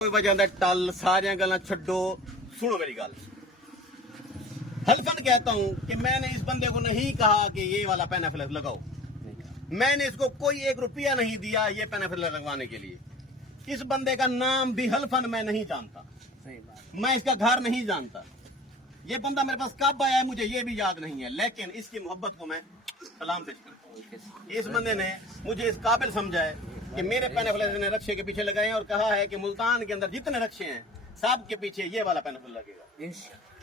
کوئی وجہ ٹل سارے گلا چھڈو، سنو میری گل۔ حلفاً کہتا ہوں کہ میں نے اس بندے کو نہیں کہا کہ یہ والا پین فلس لگاؤ، میں نے اس کو کوئی 1 روپیہ نہیں دیا یہ پین فلس لگوانے کے لیے۔ اس بندے کا نام بھی حلفاً میں نہیں جانتا، میں اس کا گھر نہیں جانتا، یہ بندہ میرے پاس کب آیا ہے مجھے یہ بھی یاد نہیں ہے، لیکن اس کی محبت کو میں سلام پیش کرتا ہوں۔ اس بندے نے مجھے اس قابل سمجھا ہے کہ میرے پین فلس نے رکشے کے پیچھے لگائے ہیں اور کہا ہے کہ ملتان کے اندر جتنے رکشے ہیں سب کے پیچھے یہ والا پین فلس لگے گا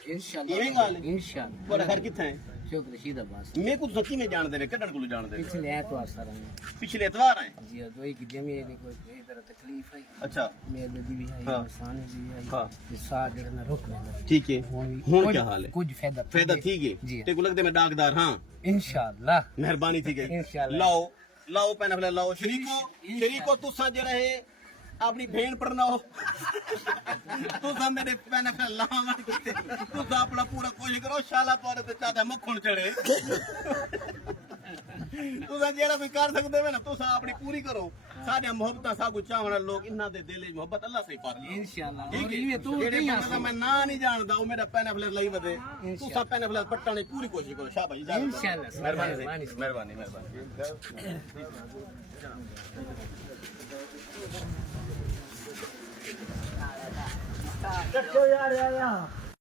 انشاءاللہ۔ گھر کتنے ہیں؟ چوک رشید عباس میں کو سچی میں جان دے کڈن کو جان دے پچھلے ایتوار سر پچھلے اتوار ہیں جی دوئی کی جمی ہے کوئی ادھر تکلیف ہے اچھا میرے دی بھی ہے ہاں انسان بھی ہے ہاں یہ ساتھ جڑا رک لینا ٹھیک ہے۔ ہوں کیا حال ہے؟ کچھ فائدہ ٹھیک ہے جی تے کو لگتے میں ڈاکدار ہاں انشاءاللہ مہربانی تھی گئی انشاءاللہ لاؤ پین فلس لاؤ شریکو تساں جڑا ہے اپنی بہن پڑھنا ہو تساں میرے پین فلس لاؤ تساں اپنا پورا کوشش کرو شالا تواڈے تے چاہتا مکھن چڑھے تساں جیڑا کوئی کر سکدے ہو نا تساں اپنی پوری کرو۔ سارے محبت سب کچھ چاہن والے لوگ انہاں دے دل وچ محبت اللہ سے پار انشاءاللہ ٹھیک ہے۔ جڑے بندے دا میں نام نہیں جاندا او میرا پین فلس لئی ودے تساں پین فلس پٹن دی پوری کوشش کرو شاباش انشاءاللہ مہربانی یار